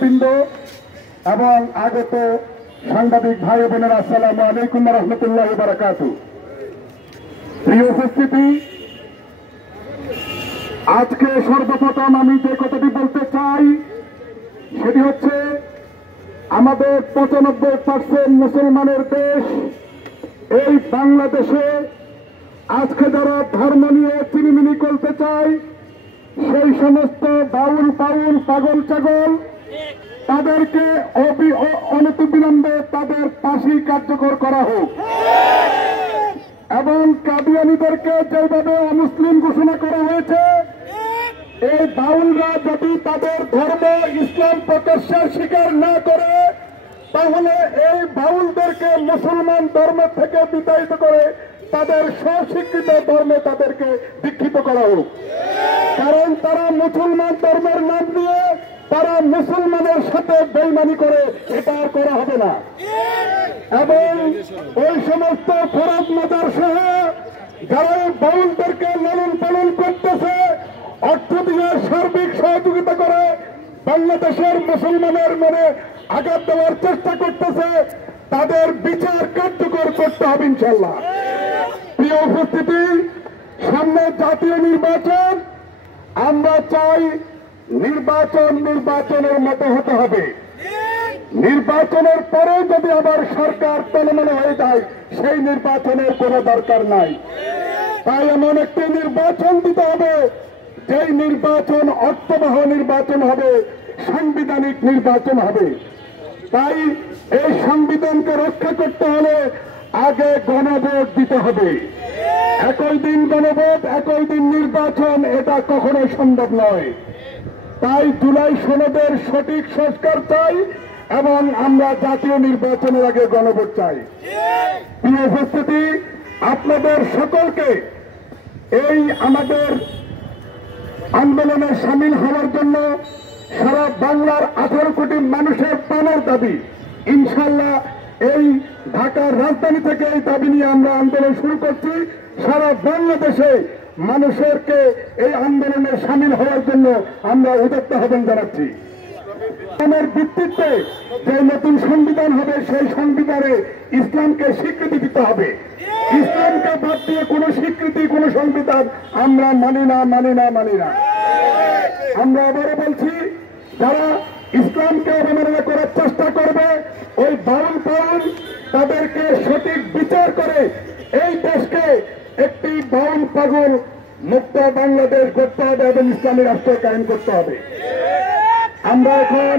বৃন্দ এবং আগত সাংবাদিক ভাই বোনেরা, আসসালামু আলাইকুম ওয়া রাহমাতুল্লাহি ওয়া বারাকাতুহু। প্রিয় উপস্থিতি, আজকে সর্বপ্রথম আমি যে কথাটি বলতে চাই সেটি হচ্ছে, আমাদের ৯৫% মুসলমানের দেশ এই বাংলাদেশে আজকে যারা ধর্ম নিয়ে চিনিমিনি করতে চায়, সেই সমস্ত বাউল পাউল পাগল ছাগল তাদেরকে অনতিবিলম্বে তাদের ফাঁসি কার্যকর করা হোক এবং কাদিয়ানীদেরকে যেভাবে অমুসলিম ঘোষণা করা হয়েছে, এই বাউলরা যদি তাদের ধর্ম ইসলাম প্রকাশ্যের স্বীকার না করে, তাহলে এই বাউলদেরকে মুসলমান ধর্ম থেকে বিতাড়িত করে তাদের স্বস্বীকৃত ধর্মে তাদেরকে দীক্ষিত করা হোক। কারণ তারা মুসলমান ধর্মের নাম দিয়ে তারা মুসলমানের সাথে বেইমানি করে, এটা আর করা হবে না। এবং ওই সমস্ত ফরাদ মাজার সহ যারা বাউলদেরকে লালন পালন করতেছে, অর্থ দিয়ে সার্বিক সহযোগিতা করে বাংলাদেশের মুসলমানের মনে আঘাত দেওয়ার চেষ্টা করতেছে, তাদের বিচার কার্যকর করতে হবে ইনশাল্লাহ। প্রিয় উপস্থিতি, সামনে জাতীয় নির্বাচন, আমরা চাই নির্বাচনের মতো হতে হবে। নির্বাচনের পরে যদি আবার সরকার তলমল হয়ে যায়, সেই নির্বাচনের কোনো দরকার নাই। তাই এমন একটি নির্বাচন দিতে হবে, যেই নির্বাচন অর্থবহ নির্বাচন হবে, সাংবিধানিক নির্বাচন হবে। তাই এই সংবিধানকে রক্ষা করতে হলে আগে গণভোট দিতে হবে। একই দিন গণভোট, একই দিন নির্বাচন, এটা কখনোই সম্ভব নয়। তাই জুলাই সনদের সঠিক সংস্কার চাই এবং আমরা জাতীয় নির্বাচনের আগে গণভোট চাই। প্রিয় উপস্থিতি, আপনাদের সকলকে এই আমাদের আন্দোলনে সামিল হওয়ার জন্য সারা বাংলার 18 কোটি মানুষের প্রাণের দাবি। ইনশাল্লাহ এই ঢাকার রাজধানী থেকে এই দাবি নিয়ে আমরা আন্দোলন শুরু করছি। সারা বাংলাদেশে মানুষেরকে এই আন্দোলনে সামিল হওয়ার জন্য আমরা উদ্যত আহ্বান জানাচ্ছি। ইসলামের ভিত্তিতে যে নতুন সংবিধান হবে, সেই সংবিধানে ইসলামকে স্বীকৃতি দিতে হবে। ইসলামকে বাদ দিয়ে কোনো স্বীকৃতি, কোনো সংবিধান আমরা মানি না। আমরা আবারও বলছি, যারা ইসলামকে অবমাননা করার চেষ্টা করবে, ওই বাউল তাদেরকে সঠিক বিচার করে এই দেশকে একটি বাউল পাগল মুক্ত বাংলাদেশ করতে হবে এবং ইসলামী রাষ্ট্র কায়েম করতে হবে। আমরা এখন